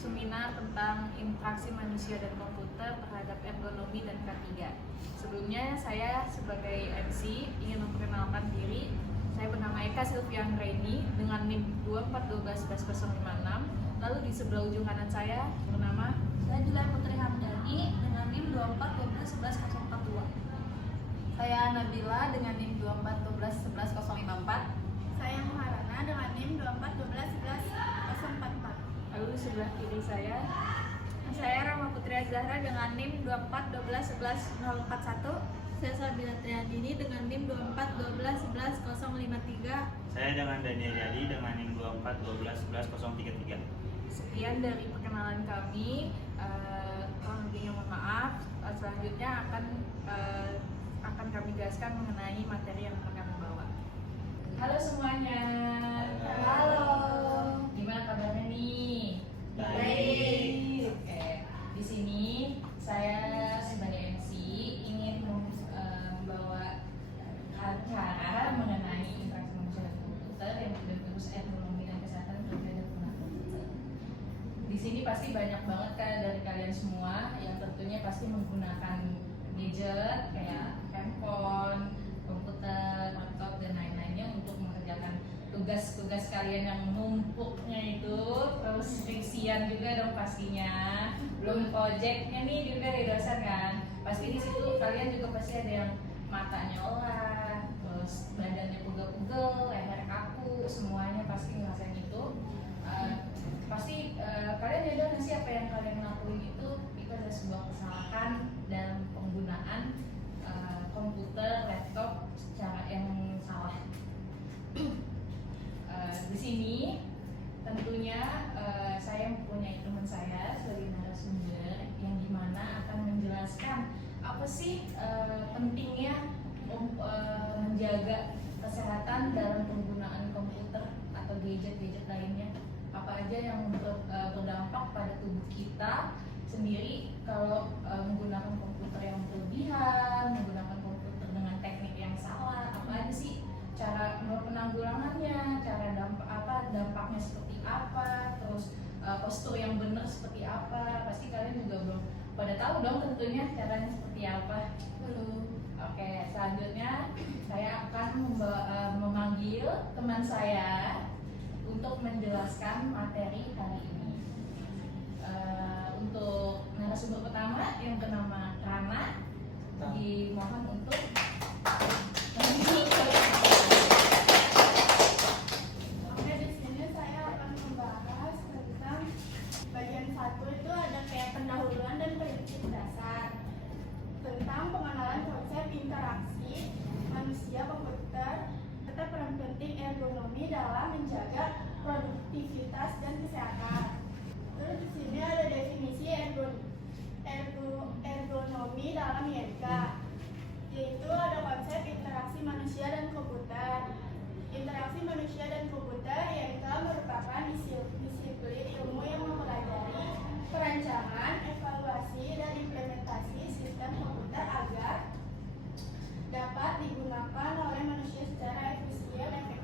seminar tentang interaksi manusia dan komputer terhadap ergonomi dan K3. Sebelumnya saya sebagai MC ingin memperkenalkan diri. Saya bernama Eka Silvian Raini dengan NIM 24121156. Lalu di sebelah ujung kanan saya bernama Saya Julia Putri Hamdani dengan NIM 24121142. Saya Nabila dengan NIM 24121154. Saya Muharana dengan NIM 24121144. lalu di sebelah kiri saya Saya Rama Putri Azahra dengan NIM 24121141. Saya Sabila Triandini dengan NIM 24121153. Saya dengan Daniel Jadi dengan NIM 24121133. Sekian dari perkenalan kami. Kurang lebihnya mohon maaf. Selanjutnya akan kami jelaskan mengenai materi yang akan kami bawa. Halo semuanya. Halo. Gimana kabarnya nih? Baik. Oke. Di sini saya sebagai MC ingin membawa acara mengenai interaksi manusia dan komputer yang berbasis ergonomi dan kesehatan terhadap penggunaan komputer. Di sini pasti banyak banget kan dari kalian semua yang tentunya pasti menggunakan gadget kayak handphone, komputer, laptop dan lain-lainnya untuk mengerjakan tugas-tugas kalian yang numpuknya itu, terus skripsian juga dong pastinya, belum projectnya nih juga dari dosen kan. Pasti di situ kalian juga pasti ada yang matanya olah, terus badannya pegel-pegel, leher kaku, semuanya pasti ngerasain itu. Pasti kalian nyadar nggak sih apa yang kalian lakuin itu ada sebuah kesalahan dalam penggunaan komputer, laptop secara yang salah. Di sini tentunya saya mempunyai teman saya sebagai narasumber yang dimana akan menjelaskan apa sih pentingnya menjaga kesehatan dalam penggunaan komputer atau gadget-gadget lainnya, apa aja yang berdampak pada tubuh kita sendiri kalau menggunakan komputer yang berlebihan, menggunakan komputer dengan teknik yang salah, apa aja sih cara penanggulangannya, cara dampaknya seperti apa, terus postur yang benar seperti apa. Pasti kalian juga belum pada tahu dong tentunya caranya seperti apa. Belum. Oke, selanjutnya saya akan memanggil teman saya untuk menjelaskan materi hari ini. Untuk narasumber pertama yang bernama Rana, dimohon untuk Oke, di sini saya akan membahas tentang bagian 1 itu ada kayak pendahuluan dan prinsip dasar tentang pengenalan konsep interaksi manusia komputer serta peran penting ergonomi dalam menjaga produktivitas dan kesehatan. Terus di sini ada definisi ergonomi dalam YK, yaitu ada konsep interaksi manusia dan komputer. Interaksi manusia dan komputer YK merupakan disiplin ilmu yang mempelajari perancangan, evaluasi, dan implementasi sistem komputer agar dapat digunakan oleh manusia secara efisien,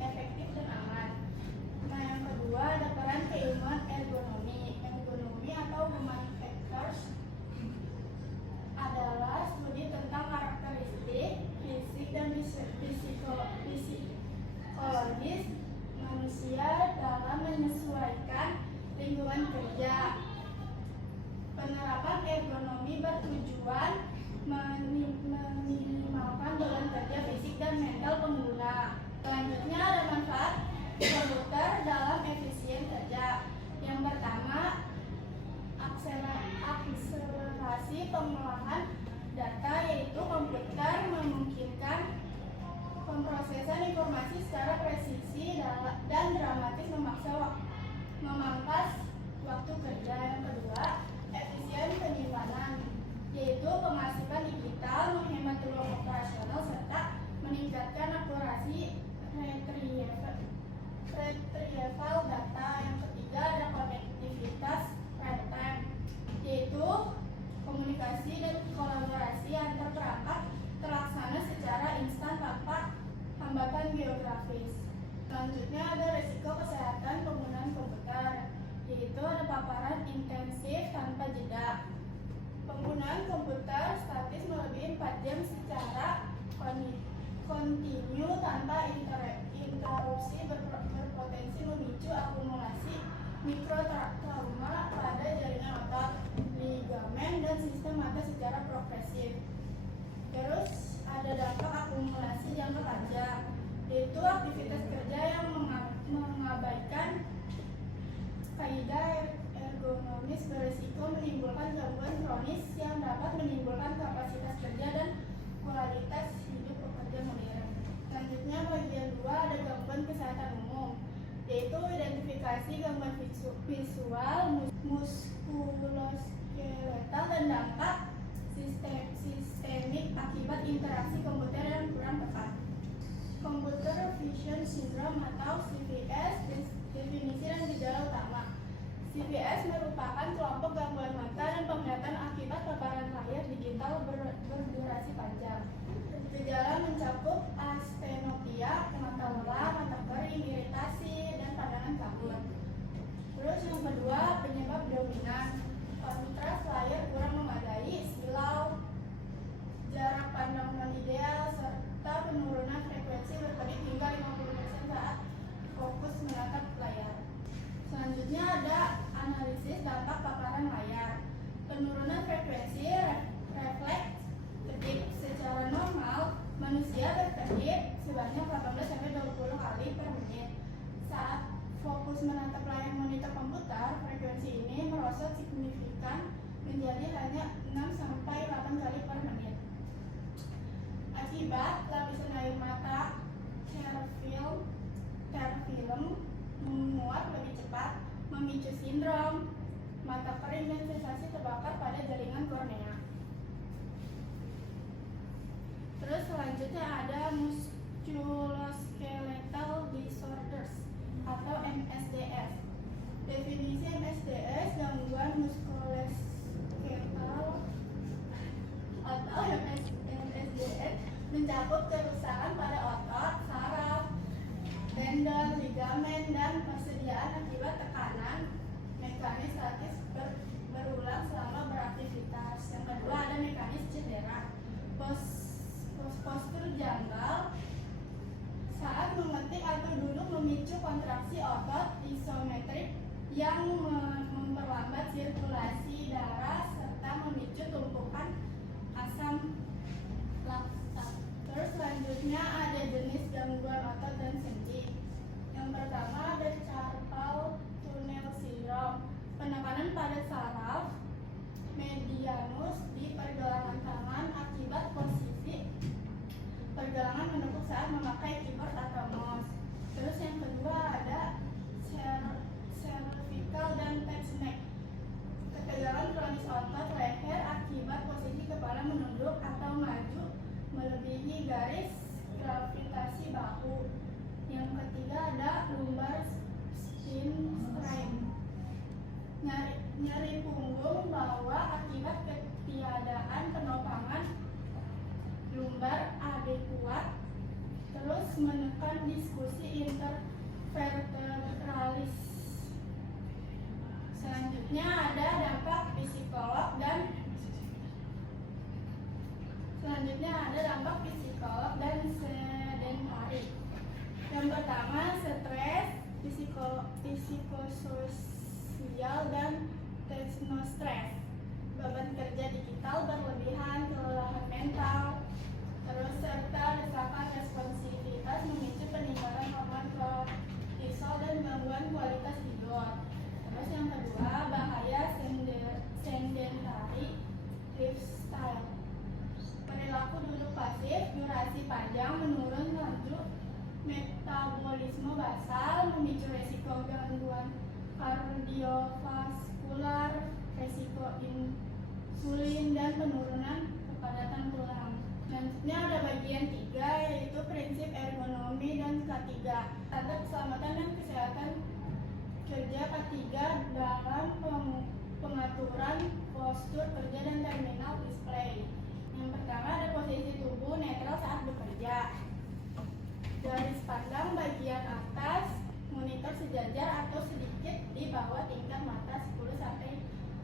efektif dan aman. Nah, yang kedua ada peran keilmuan ergonomi. Ergonomi atau human factors adalah studi tentang karakteristik fisik dan psikologis manusia dalam menyesuaikan lingkungan kerja. Penerapan ergonomi bertujuan meminimalkan beban kerja fisik dan mental pengguna. Selanjutnya ada manfaat komputer dalam efisien kerja. Yang pertama, akselerasi pengolahan data, yaitu komputer memungkinkan pemrosesan informasi secara presisi dan dramatis memangkas waktu kerja. Yang kedua, efisien penyimpanan, yaitu pengasipan digital, menghemat ruang operasional serta meningkatkan akurasi retrieval data. Yang ketiga ada konektivitas real time, yaitu komunikasi dan kolaborasi antar perangkat terlaksana secara instan tanpa hambatan geografis. Selanjutnya ada risiko kesehatan penggunaan komputer, yaitu ada paparan kontinu tanpa interupsi berpotensi memicu akumulasi mikrotrauma pada jaringan otot, ligamen, dan sistem mata secara progresif. Terus ada dampak akumulasi jangka panjang, yaitu aktivitas kerja yang mengabaikan kaidah ergonomis berisiko menimbulkan gangguan kronis yang dapat menimbulkan kapasitas kerja dan kualitas hidup pekerja modern. Selanjutnya bagian 2 ada gangguan kesehatan umum, yaitu identifikasi gangguan visual, muskuloskeletal, dan dampak sistemik akibat interaksi komputer yang kurang tepat. Computer Vision Syndrome atau CVS, definisi dan gejala utama. CVS merupakan kelompok gangguan mata dan penglihatan akibat paparan layar digital berdurasi panjang. Gejala mencakup astenopia, mata lelah, mata kering, iritasi, dan pandangan kabur. Terus yang kedua, penyebab dominan. Kontras layar kurang memadai, silau, jarak pandang non ideal, serta penurunan frekuensi berkedip hingga 50% saat fokus menatap layar. Selanjutnya ada analisis dampak paparan layar. Penurunan frekuensi refleks kedip. Secara normal, manusia berkedip sebanyak 18-20 kali per menit. Saat fokus menatap layar monitor komputer, frekuensi ini merosot signifikan menjadi hanya 6-8 kali per menit. Akibat lapisan air mata terfilm menguap lebih cepat, memicu sindrom mata kering dan sensasi terbakar pada jaringan kornea. Terus selanjutnya ada musculoskeletal disorders atau MSDS. Definisi MSDS, gangguan muskuloskeletal atau MSDS mencakup kerusakan pada otot, saraf, tendon, ligamen, dan persediaan akibat tekanan mekanis statis berulang selama beraktivitas. Yang kedua ada mekanis cedera. Postur janggal saat mengetik atau duduk memicu kontraksi otot isometrik yang memperlambat sirkulasi darah serta memicu tumpukan asam laktat. Terus selanjutnya ada jenis gangguan otot dan sendi. Yang pertama ada carpal tunnel syndrome. Penekanan pada saraf medianus di pergelangan tangan akibat posisi pergelangan menepuk saat memakai keyboard atau mouse. Terus yang kedua ada cervical dan tense neck. Ketegangan kronis otot leher akibat posisi kepala menunduk atau maju melebihi garis gravitasi bahu. Yang ketiga ada lumbar spine strain. Nyeri punggung bawah akibat ketiadaan penopangan lumbar adekuat. Terus menekan diskusi intervertebralis. Selanjutnya ada dampak psikolog dan sedentari. Yang pertama stres, psikososial dan teknostres. Beban kerja digital berlebihan, kelelahan mental, terus serta desakan responsivitas memicu peningkatan hormon kortisol dan gangguan kualitas tidur. Terus yang kedua, bahaya sedentary lifestyle. Perilaku duduk pasif, durasi panjang, menurun laju metabolisme basal, memicu resiko gangguan kardiovaskular, resiko insulin, dan penurunan kepadatan tulang. Selanjutnya ada bagian 3, yaitu prinsip ergonomi dan K3. Standar keselamatan dan kesehatan kerja K3 dalam pengaturan postur kerja dan terminal display. Yang pertama ada posisi tubuh netral saat bekerja. Garis pandang bagian atas monitor sejajar atau sedikit di bawah tingkat mata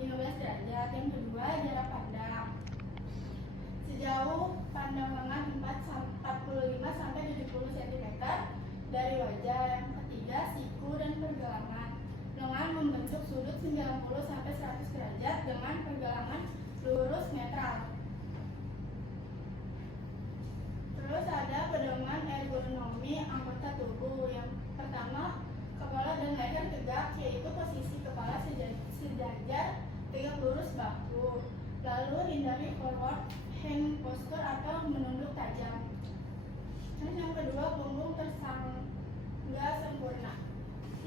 10-15 derajat. Yang kedua jarak pandang. sejauh pandangan 45 sampai 70 cm dari wajah. Yang ketiga, siku dan pergelangan. Lengan membentuk sudut 90 sampai 100 derajat dengan pergelangan lurus netral. Terus ada pedoman ergonomi anggota tubuh. Yang pertama, kepala dan leher tegak, yaitu posisi kepala sejajar, tegak lurus bahu. Lalu hindari forward hand posture atau menunduk tajam. Terus yang kedua, punggung tersangga sempurna,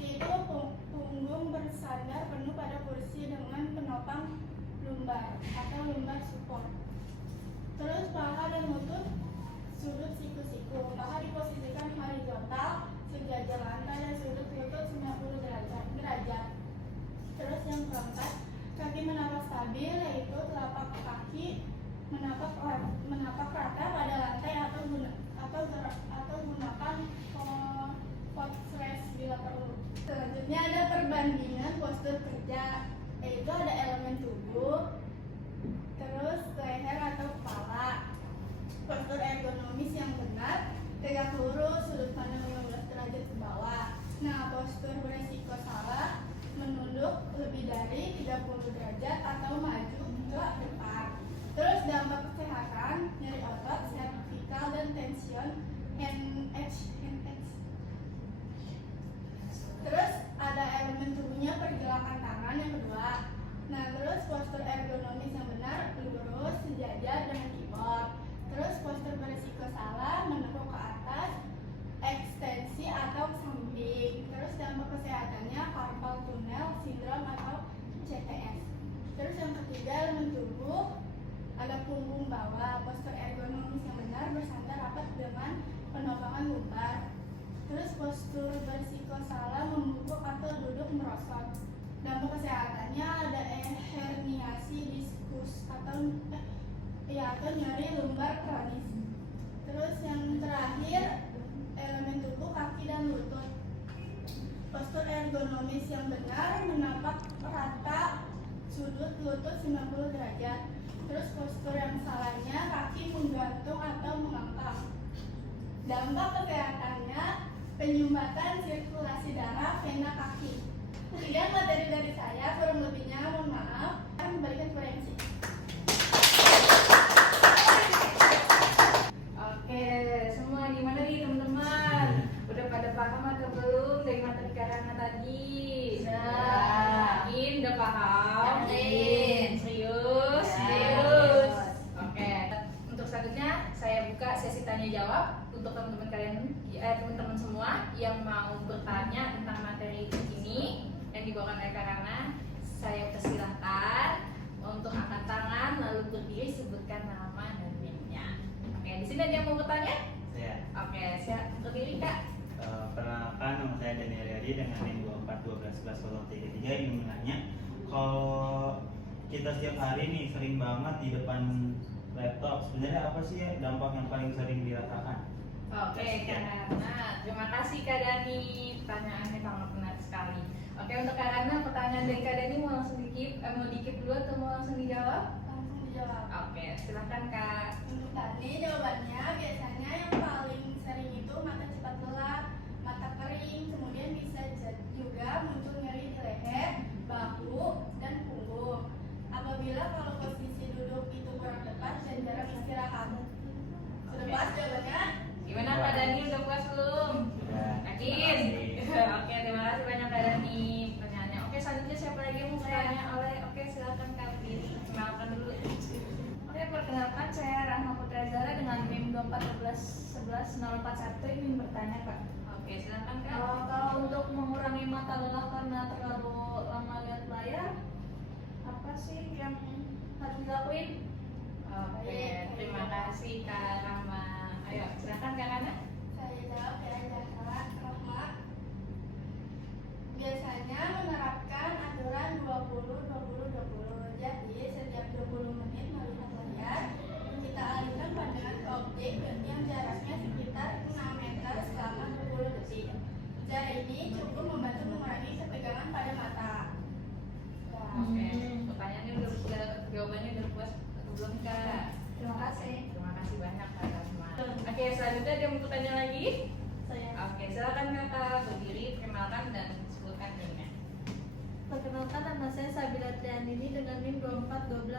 yaitu punggung bersandar penuh pada kursi dengan penopang lumbar atau lumbar support. Terus paha dan lutut sudut siku-siku. Paha diposisikan horizontal sejajar lantai dan sudut lutut 90 derajat. Terus yang keempat, kaki menapak stabil, yaitu telapak kaki menapak rata pada lantai atau gunakan footrest bila perlu. Selanjutnya ada perbandingan postur kerja, yaitu ada elemen tubuh, terus leher atau kepala. Postur ergonomis yang benar, tegak lurus, sudut pandang 15 derajat ke bawah. Nah, postur beresiko salah, menunduk lebih dari 30 derajat atau maju ke depan. Terus dampak kesehatan, nyeri otot, servikal dan tension NH. Terus ada elemen tubuhnya, pergelangan tangan yang kedua. Nah, terus postur ergonomis yang benar, lurus, sejajar dengan keyboard. Terus postur beresiko salah, menekuk ke atas, ekstensi atau samping. Terus dampak kesehatannya, carpal tunnel syndrome atau CTS. Terus yang ketiga, elemen tubuh, ada punggung bawah. Postur ergonomis yang benar, bersandar rapat dengan penopangan lumbar. Terus postur beresiko salah, membungkuk atau duduk merosot. Dampak kesehatannya ada herniasi diskus atau nyeri lumbar kronis. Terus yang terakhir, elemen tubuh, kaki dan lutut. Postur ergonomis yang benar, menapak rata sudut lutut 90 derajat. Terus postur yang salahnya, kaki menggantung atau mengangkat. Dampak kesehatannya, penyumbatan sirkulasi darah, vena kaki. Sekian materi dari saya, kurang lebihnya mohon maaf. Saya kembalikan kepada MC. Oke, semua gimana nih teman-teman? Udah pada paham atau belum dari materi karena tadi? Yakin udah paham? Yakin. Serius? Serius. Oke. Untuk selanjutnya saya buka sesi tanya jawab untuk teman-teman kalian, teman-teman semua yang mau bertanya tentang materi ini yang dibawakan oleh Karana. Saya persilahkan untuk angkat tangan lalu berdiri, sebutkan nama dan NIM-nya. Oke, di sini ada yang mau bertanya? Saya. Oke, saya berdiri Kak. Perkenalkan, nama saya Daniel Riyadi dengan NIM 24121103. Ingin menanya, kalau kita setiap hari nih sering banget di depan laptop, sebenarnya apa sih ya dampak yang paling sering dirasakan? Oke, Karana, terima kasih Kak Dani. Pertanyaannya sangat menarik sekali. Oke, untuk Karana, pertanyaan dari Kak Dani mau langsung mau dikip dulu atau mau langsung dijawab? Langsung dijawab. Oke, silahkan Kak. Untuk tadi jawabannya biasanya yang paling sering itu mata cepat lelah, mata kering, kemudian bisa juga muncul nyeri di leher, bahu, dan punggung. Apabila kalau posisi duduk itu kurang tepat dan jarang istirahat. Sudah puas jawabannya? Gimana Kak Dani, udah puas belum? Sudah. Yakin? Oke, terima kasih banyak Kak Dani pertanyaannya. Oke, selanjutnya siapa lagi yang mau bertanya? Oke, silakan Kak Dini. Kenalkan dulu. Oke, perkenalkan saya Rahma Putra Zara dengan NIM 24111041 ingin bertanya Kak. Oke, silakan Kak. Kalau untuk mengurangi mata lelah karena terlalu lama lihat layar, apa sih yang harus dilakuin? Oke, terima kasih Kak Rama. Ayo, silakan Kak Nana. Saya jawab ya, Rahma. Biasanya menerapkan aturan 20-20-20. Jadi setiap 20 menit melihat layar, kita alihkan pandangan ke objek yang jaraknya sekitar 6 meter selama 20 detik. Cara ini cukup membantu mengurangi ketegangan pada mata. Oke, pertanyaannya jawabannya udah puas atau belum Kak? Terima kasih.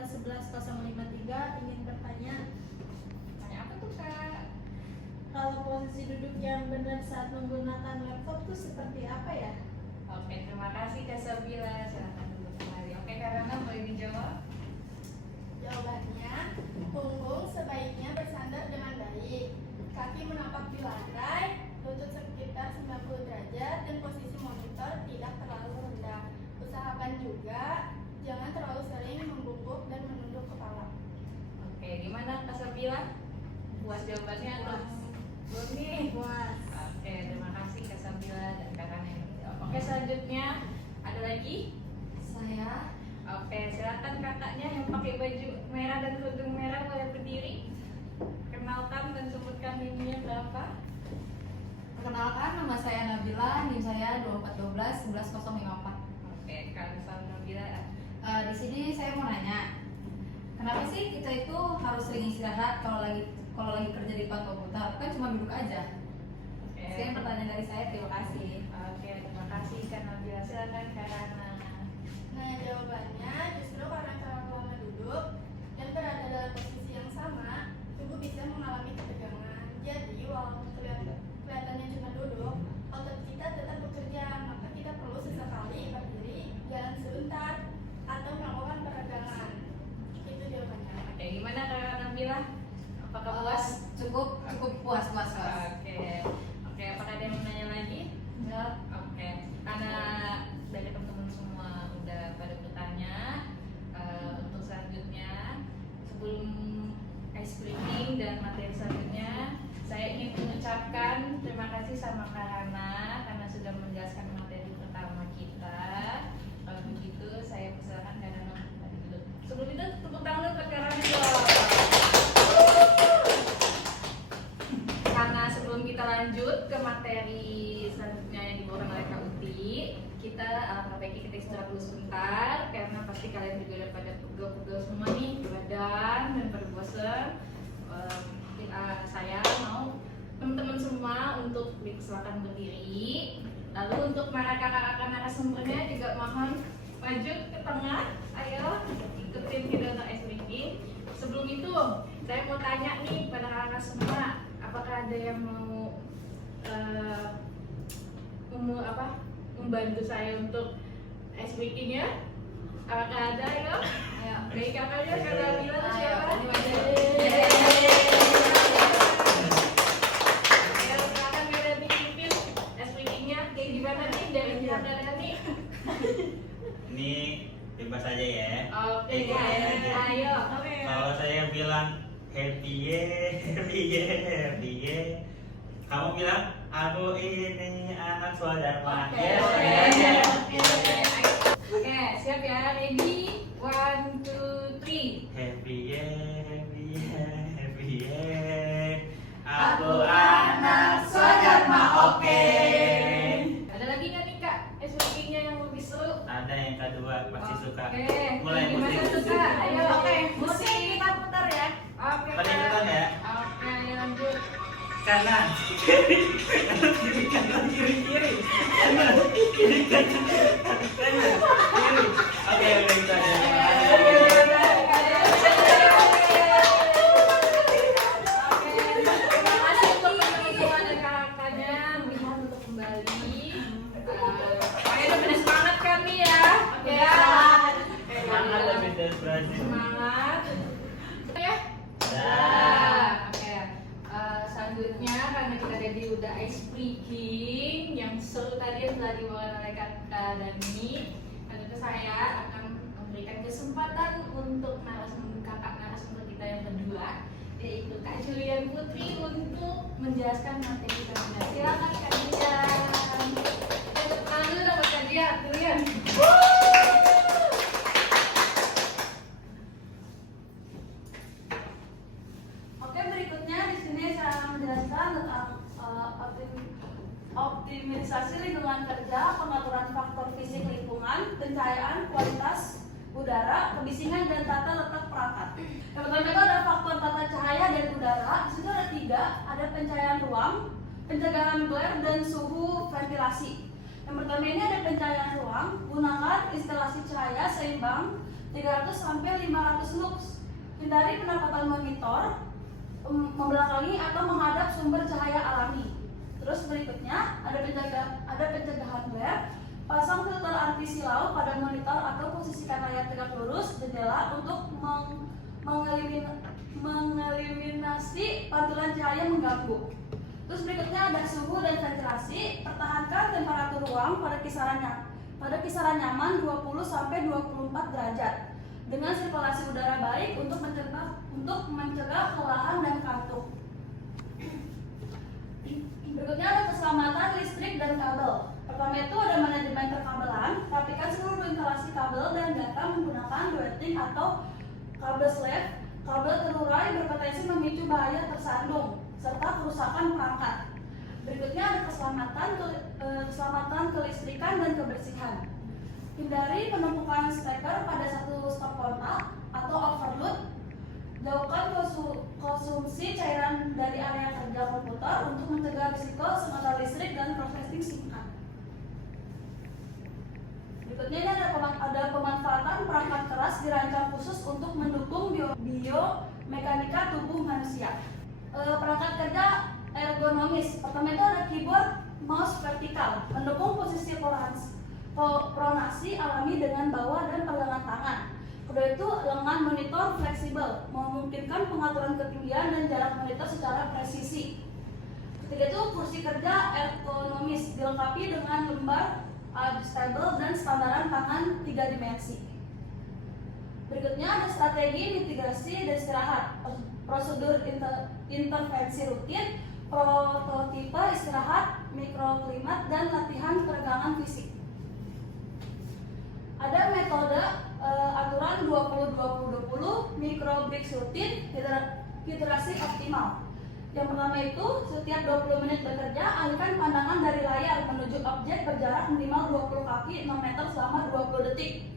12-11-053 ingin bertanya, Tanya apa tuh Kak? kalau posisi duduk yang benar saat menggunakan laptop tuh seperti apa ya? Oke, terima kasih Kak Sabila. Silakan duduk kembali. Oke, Kak Rana boleh dijawab? Jawabannya, punggung sebaiknya bersandar dengan baik, kaki menapak di lantai, lutut sekitar 90 derajat, dan posisi monitor tidak terlalu rendah. Usahakan juga jangan terlalu sering membungkuk dan menunduk kepala. Oke, gimana Kak Sabila? Puas jawabannya atau belum nih? Puas. Oke, terima kasih Kak Sabila dan Kak Rana yang menjawab. Oke, selanjutnya ada lagi? Saya Oke, silakan kakaknya yang pakai baju merah dan kerudung merah boleh berdiri. Kenalkan dan sebutkan NIM-nya berapa? Perkenalkan, nama saya Nabila, NIM saya 2412-11054. Oke, Kak Nabila. Di sini saya mau nanya, kenapa sih kita itu harus sering istirahat kalau lagi kerja di depan komputer? Kan cuma duduk aja. Oke. Sekian pertanyaan dari saya, terima kasih. Oke, terima kasih Kak Nabila. Silakan Kak Rana. Nah, jawabannya justru karena terlalu lama duduk dan berada dalam posisi yang sama, tubuh bisa mengalami ketegangan. Jadi, walaupun kelihatannya cuma duduk, otot kita tetap bekerja. Maka kita perlu sesekali berdiri, jalan sebentar, atau melakukan peregangan. Itu jawabannya. Oke, gimana Kak Nabila? Apakah puas? Cukup puas. Oke. Oke, apakah ada yang mau nanya lagi? Enggak. Oke, karena dari teman-teman semua udah pada bertanya, untuk selanjutnya sebelum ice breaking dan materi selanjutnya, saya ingin mengucapkan terima kasih sama Kak Rana karena sudah menjelaskan materi pertama kita. Kalau begitu, saya persilakan Kak Rana kembali dulu. Sebelum itu, tepuk tangan dulu Kak Rana dong. Karena sebelum kita lanjut ke materi selanjutnya yang dibawakan oleh Kak Uti, kita alangkah baiknya kita istirahat dulu sebentar karena pasti kalian juga udah pada pegel-pegel semua nih badan dan pada bosan. Saya mau teman-teman semua untuk silakan berdiri. Lalu untuk para kakak-kakak narasumbernya juga mohon maju ke tengah. Ayo ikutin kita untuk ice breaking. Sebelum itu, saya mau tanya nih pada kakak semua, apakah ada yang mau membantu saya untuk ice breaking ya? Apakah ada ya? Ayo. Baik kakaknya, kakak bilang Ayo, siapa? ini maju. Ayo silakan kalian dipimpin ice breakingnya kayak gimana nih dari pihak Dani? Ini bebas aja ya. Oke, Ikut aja. ayo. Kalau saya bilang happy yeah, kamu bilang aku ini anak Swadharma. Oke, oke, siap ya? Ready? 1, 2, 3. Happy yeah, aku anak Swadharma. Oke. Ada lagi nggak nih Kak? Ice breakingnya yang lebih seru? Ada yang kedua pasti suka. Oke, Mulai gimana musik. tuh Kak? Ayo, Oke, musik kita putar ya. Oke, Pada ikutan ya. Oke, lanjut. Kanan, kiri, kanan, kiri, kanan, kiri, kanan, kiri. Oke, udah itu aja. Terima kasih untuk teman-teman dan kakaknya. Mohon untuk kembali. Kayaknya udah semangat kami ya. Oke. Semangat tapi desperasi. Semangat. Ya. Dah. Oke. Selanjutnya karena kita tadi udah ice breaking yang seru tadi yang telah dibawakan oleh Kak Dani, tentu saya akan memberikan kesempatan untuk kakak narasumber kita yang kedua, yaitu Kak Julian Putri untuk menjelaskan materi kita. Silakan Kak Julian. Tepuk tangan dulu dong buat Kak Julian. Oke, berikutnya di sini saya akan menjelaskan tentang optimisasi lingkungan kerja, pengaturan faktor fisik lingkungan, pencahayaan, kualitas udara, kebisingan, dan tata letak perangkat. Yang pertama itu ada faktor tata cahaya dan udara. Di situ ada 3, ada pencahayaan ruang, pencegahan glare, dan suhu ventilasi. Yang pertama ini ada pencahayaan ruang, gunakan instalasi cahaya seimbang 300 sampai 500 lux. Hindari penempatan monitor membelakangi atau menghadap sumber cahaya alami. Terus berikutnya ada pencegahan glare. Pasang filter anti silau pada monitor atau posisikan layar tegak lurus jendela untuk mengeliminasi pantulan cahaya mengganggu. Terus berikutnya ada suhu dan ventilasi. Pertahankan temperatur ruang pada kisaran nyaman 20 sampai 24 derajat dengan sirkulasi udara baik untuk mencegah kelelahan dan kantuk. Berikutnya ada keselamatan listrik dan kabel. Pertama itu ada manajemen perkabelan. Rapikan seluruh instalasi kabel dan data menggunakan dueting atau kabel slave. Kabel terurai berpotensi memicu bahaya tersandung serta kerusakan perangkat. Berikutnya ada keselamatan kelistrikan dan kebersihan. Hindari penumpukan steker pada satu stop kontak atau overload. Jauhkan konsumsi cairan dari area kerja komputer untuk mencegah risiko sengatan listrik dan processing singkat. Berikutnya ini ada pemanfaatan perangkat keras dirancang khusus untuk mendukung biomekanika tubuh manusia. Perangkat kerja ergonomis. Pertama itu ada keyboard mouse vertikal, mendukung posisi pronasi alami dengan bawah dan pegangan tangan. Kedua itu lengan monitor fleksibel, memungkinkan pengaturan ketinggian dan jarak monitor secara presisi. Ketiga itu kursi kerja ergonomis, dilengkapi dengan lembar adjustable dan standaran tangan 3 dimensi. Berikutnya ada strategi mitigasi dan istirahat, prosedur intervensi rutin, prototipe istirahat, mikroklimat, dan latihan peregangan fisik. Ada metode aturan 20-20-20, micro breaks rutin, hidrasi optimal. Yang pertama itu, setiap 20 menit bekerja, alihkan pandangan dari layar menuju objek berjarak minimal 20 kaki 6 meter selama 20 detik.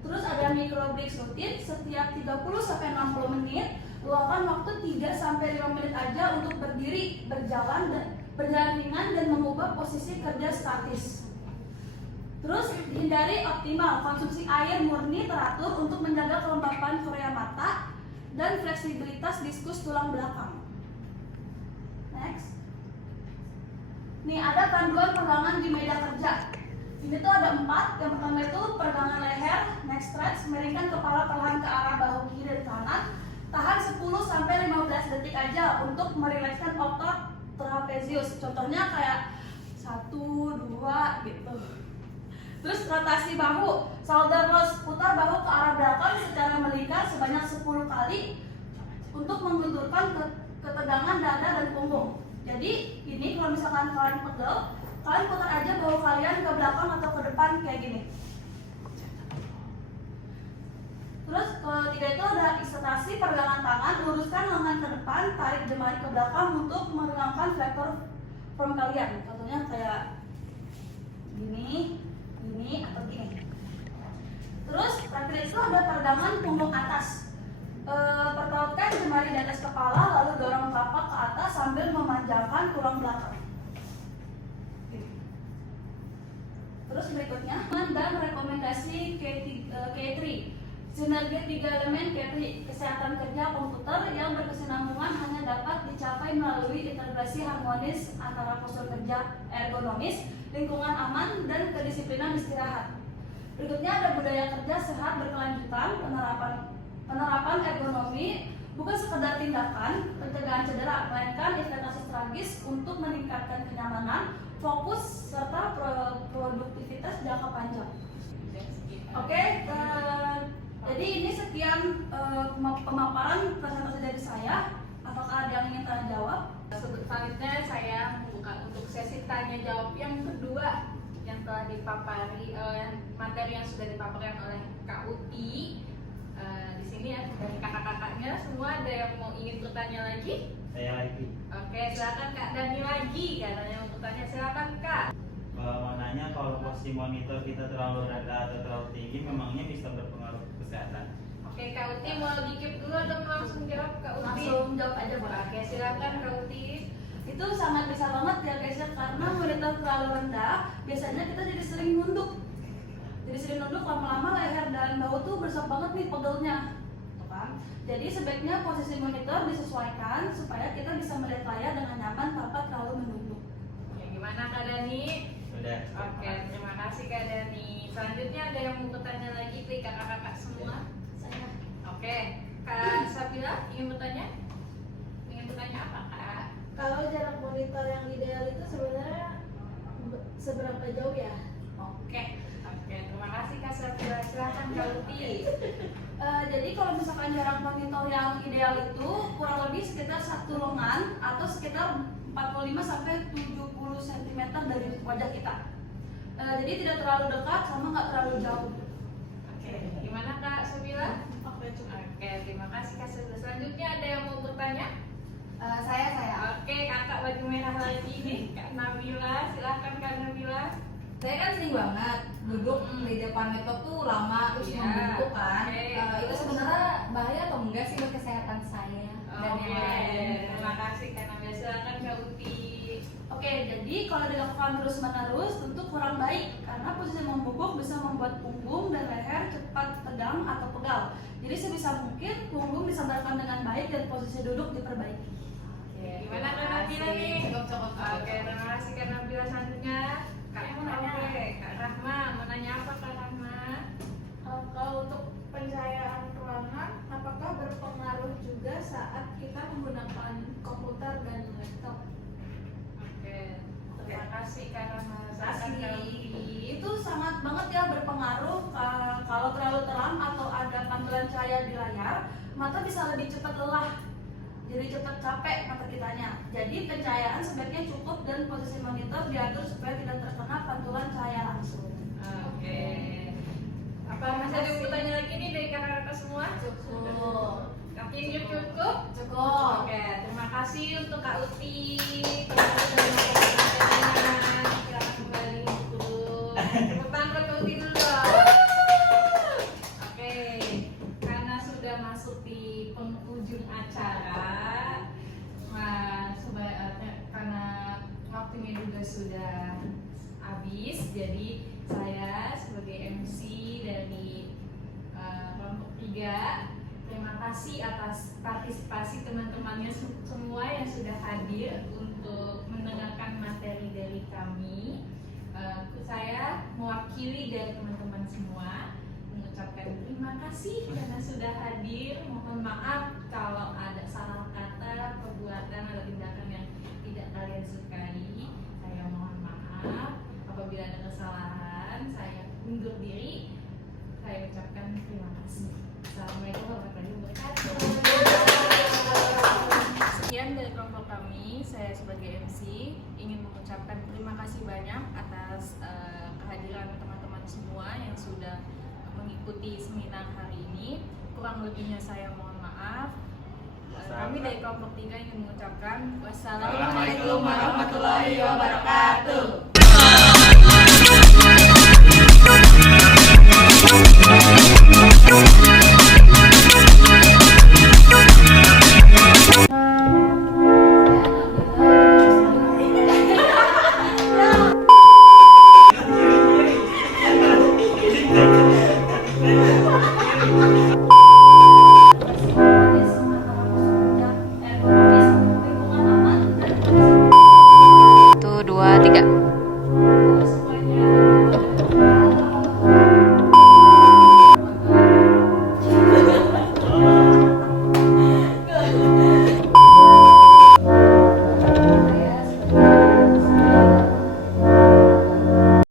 Terus ada micro breaks rutin, setiap 30-60 menit, luangkan waktu 3-5 menit aja untuk berdiri, berjalan ringan dan mengubah posisi kerja statis. Terus hindari optimal, konsumsi air murni teratur untuk menjaga kelembapan korea mata dan fleksibilitas diskus tulang belakang. Next. Nih ada panduan pegangan di meja kerja. Ini tuh ada 4. Yang pertama itu pegangan leher, neck stretch, miringkan kepala perlahan ke arah bahu kiri dan kanan. Tahan 10-15 detik aja untuk merilekskan otot trapezius. Contohnya kayak 1, 2 gitu. Terus rotasi bahu, shoulder roll, putar bahu ke arah belakang secara melingkar sebanyak 10 kali untuk membenturkan ketegangan dada dan punggung. Jadi ini kalau misalkan kalian pegel, kalian putar aja bahu kalian ke belakang atau ke depan kayak gini. Terus ketiga itu ada ekstensi pergelangan tangan, luruskan lengan ke depan, tarik jemari ke belakang untuk meregangkan flexor form kalian. Contohnya kayak gini atau gini. Terus terakhir itu ada peregangan punggung atas. Pertautkan jemari di atas kepala lalu dorong telapak ke atas sambil memanjangkan tulang belakang. Terus berikutnya dan rekomendasi K3. Sinergi 3 elemen K3, kesehatan kerja komputer yang berkesinambungan hanya dapat dicapai melalui integrasi harmonis antara postur kerja ergonomis, lingkungan aman, dan kedisiplinan istirahat. Berikutnya ada budaya kerja sehat berkelanjutan, penerapan ergonomi bukan sekedar tindakan pencegahan cedera, melainkan investasi strategis untuk meningkatkan kenyamanan, fokus, serta produktivitas jangka panjang. Oke, jadi ini sekian pemaparan presentasi dari saya. Apakah ada yang ingin tanya jawab? Selanjutnya saya membuka untuk sesi tanya jawab yang kedua yang telah dipapari materi yang sudah dipaparkan oleh Kak Uti. Di sini ya dari kakak-kakaknya semua ada yang mau ingin bertanya lagi? Saya lagi. Oke, silakan Kak Dani lagi katanya mau bertanya. Silakan Kak. Kalau mau nanya, kalau posisi monitor kita terlalu rendah atau terlalu tinggi, memangnya bisa berpengaruh ke kesehatan? Oke, Kak Uti mau di-keep dulu atau langsung jawab Kak Uti? Langsung jawab aja boleh. Oke, silakan Kak Uti. Itu sangat bisa banget ya guys ya, karena monitor terlalu rendah biasanya kita jadi sering nunduk. Jadi sering nunduk, lama-lama leher dan bahu tuh bersop banget nih pegelnya, gitu kan. Jadi sebaiknya posisi monitor disesuaikan supaya kita bisa melihat layar dengan nyaman tanpa terlalu menunduk. Oke, gimana Kak Dani? Sudah. Oke, terima kasih Kak Dani. Selanjutnya ada yang mau bertanya lagi ke kakak-kakak semua? Saya Oke, Kak Sabila ingin bertanya? Ingin bertanya apa Kak? Kalau jarak monitor yang ideal itu sebenarnya seberapa jauh ya? Oke, terima kasih Kak Sabila. Silahkan Kak Uti. Jadi kalau misalkan jarak monitor yang ideal itu kurang lebih sekitar 1 lengan atau sekitar 45 sampai 70 cm dari wajah kita. Jadi tidak terlalu dekat sama nggak terlalu jauh. Oke, gimana Kak Sabila? Oke, cukup. Oke, terima kasih Kak Sabila. Selanjutnya ada yang mau bertanya? Saya. Oke, kakak baju merah lagi nih, Kak Nabila. Silahkan Kak Nabila. Saya kan sering banget duduk di depan laptop tuh lama terus Iya. membungkuk kan. Oke. Itu sebenarnya bahaya atau enggak sih buat kesehatan saya dan Oke, yang lain? terima kasih Kak Nabila. Silahkan Kak Uti. Oke, jadi kalau dilakukan terus-menerus tentu kurang baik karena posisi membungkuk bisa membuat punggung dan leher cepat tegang atau pegal. Jadi sebisa mungkin punggung disandarkan dengan baik dan posisi duduk diperbaiki. Oke, gimana Kak Nabila nih? Cukup. Oke, terima kasih Kak Nabila. Selanjutnya Kak Kak Rahma, mau nanya apa Kak Rahma? Kalau untuk pencahayaan ruangan, apakah berpengaruh juga saat kita menggunakan komputer dan laptop? Oke, terima kasih Kak Rahma. Silahkan Kak Uti. Itu sangat banget ya berpengaruh. Kalau terlalu terang atau ada pantulan cahaya di layar, mata bisa lebih cepat lelah, jadi cepat capek mata kitanya. Jadi pencahayaan sebaiknya cukup dan posisi monitor diatur supaya tidak terkena pantulan cahaya langsung. Oke. Apa masih ada yang bertanya lagi nih dari kakak-kakak semua? Cukup. Yakin cukup? Cukup. Oke, terima kasih untuk Kak Uti. Terima kasih sudah melakukan. Silakan kembali dulu. Tepuk tangan buat Kak Uti dulu dong. Oke, karena sudah masuk di penghujung acara, karena waktunya juga sudah habis, jadi saya sebagai MC dari kelompok 3 terima kasih atas partisipasi teman-temannya semua yang sudah hadir untuk mendengarkan materi dari kami. Saya mewakili dari teman-teman semua mengucapkan terima kasih karena sudah hadir. Mohon maaf kalau ada salah kata, perbuatan atau tindakan yang tidak kalian sukai. Saya mohon maaf. Apabila ada kesalahan, saya undur diri. Saya ucapkan terima kasih. Assalamualaikum warahmatullahi wabarakatuh. Sekian dari kelompok kami. Saya sebagai MC ingin mengucapkan terima kasih banyak atas kehadiran teman-teman semua yang sudah mengikuti seminar hari ini. Kurang lebihnya saya mohon maaf. Kami dari kelompok 3 ingin mengucapkan wassalamualaikum warahmatullahi wabarakatuh.